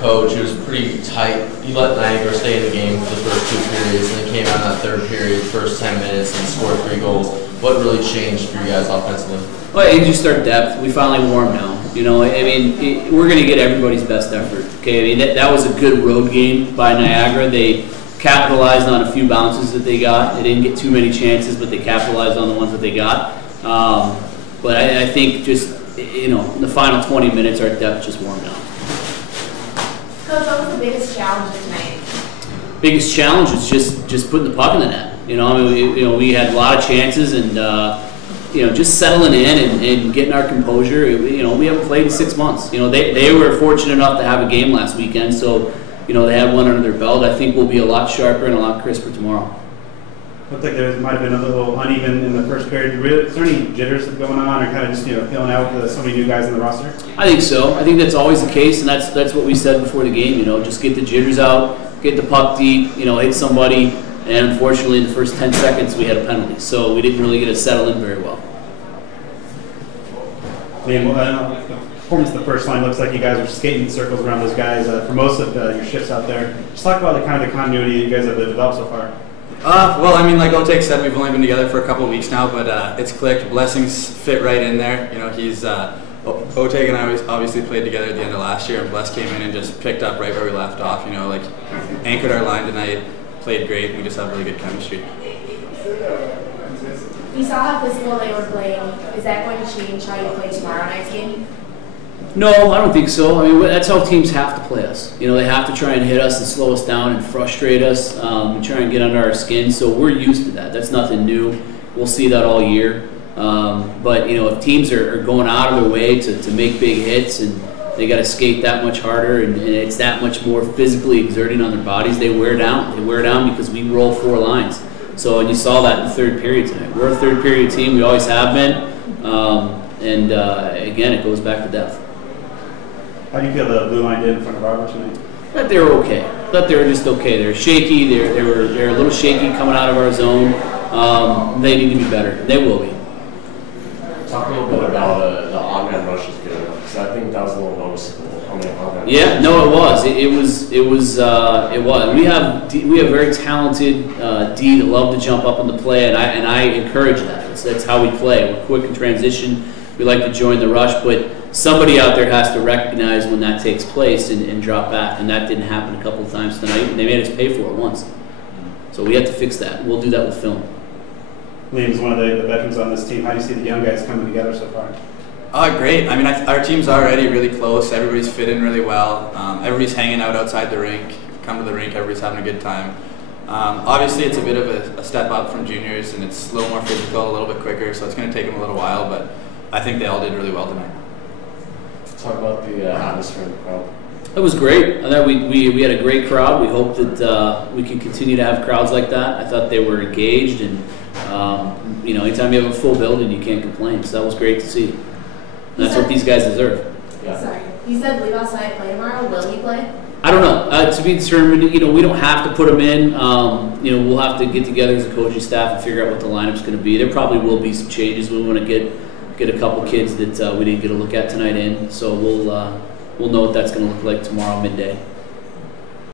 coach. It was pretty tight. You let Niagara stay in the game for the first 2 periods, and then came out in that third period, first 10 minutes, and scored 3 goals. What really changed for you guys offensively? Well, it just our depth. We finally wore them down. You know, I mean, we're going to get everybody's best effort. Okay, I mean that was a good road game by Niagara. They capitalized on a few bounces that they got. They didn't get too many chances, but they capitalized on the ones that they got. But I think just, you know, in the final 20 minutes, our depth just warmed down. Coach, what was the biggest challenge of tonight? Biggest challenge was just putting the puck in the net. You know, I mean, we had a lot of chances, and you know, just settling in and getting our composure. You know, we haven't played in 6 months. You know, they were fortunate enough to have a game last weekend, so you know they had one under their belt. I think we'll be a lot sharper and a lot crisper tomorrow. Looked like there might have been a little uneven in the first period. Is there any jitters going on, or kind of just, you know, feeling out with so many new guys in the roster? I think so. I think that's always the case, and that's what we said before the game. You know, just get the jitters out, get the puck deep, you know, hit somebody, and unfortunately in the first 10 seconds we had a penalty, so we didn't really get to settle in very well. Liam, the performance of the first line looks like you guys are skating in circles around those guys for most of your shifts out there. Just talk about the kind of the continuity you guys have developed so far. Well, I mean, like Otek said, we've only been together for a couple of weeks now, but it's clicked. Blessings fit right in there. You know, he's Otek and I obviously played together at the end of last year, and Bless came in and just picked up right where we left off. You know, like anchored our line tonight, played great. We just have really good chemistry. You saw how physical they were playing. Is that going to change how you play tomorrow night's game? No, I don't think so. I mean, that's how teams have to play us. You know, they have to try and hit us and slow us down and frustrate us, and try and get under our skin. So we're used to that. That's nothing new. We'll see that all year. But, you know, if teams are going out of their way to make big hits and they got to skate that much harder and it's that much more physically exerting on their bodies, they wear down. They wear down because we roll 4 lines. So, and you saw that in the third period tonight. We're a third period team. We always have been. Again, it goes back to depth. How do you feel the blue line did in front of Arbor tonight? But they were okay. I thought they were just okay. They're shaky. They're a little shaky coming out of our zone. They need to be better. They will be. Talk a little bit about the on-man rush is good, because I think that was a little noticeable. Yeah, no, it was. It was. We have very talented D that love to jump up in the play, and I encourage that. That's how we play. We're quick in transition. We like to join the rush, but somebody out there has to recognize when that takes place and drop back, and that didn't happen a couple of times tonight. And they made us pay for it once, so we have to fix that. We'll do that with film. Liam's one of the veterans on this team. How do you see the young guys coming together so far? Great. I mean, our team's already really close. Everybody's fit in really well. Everybody's hanging out outside the rink. Come to the rink, everybody's having a good time. Obviously, it's a bit of a step up from juniors, and it's a little more physical, a little bit quicker, so it's going to take them a little while, but I think they all did really well tonight. Let's talk about the atmosphere in the crowd. It was great. I thought we had a great crowd. We hope that we can continue to have crowds like that. I thought they were engaged, and you know, anytime you have a full building, you can't complain. So that was great to see. And that's what these guys deserve. Yeah. Sorry, you said leave outside play tomorrow. Will he play? I don't know. To be determined. You know, we don't have to put him in. You know, we'll have to get together as a coaching staff and figure out what the lineup's going to be. There probably will be some changes. We want to get a couple kids that we didn't get a look at tonight in. So we'll know what that's going to look like tomorrow midday.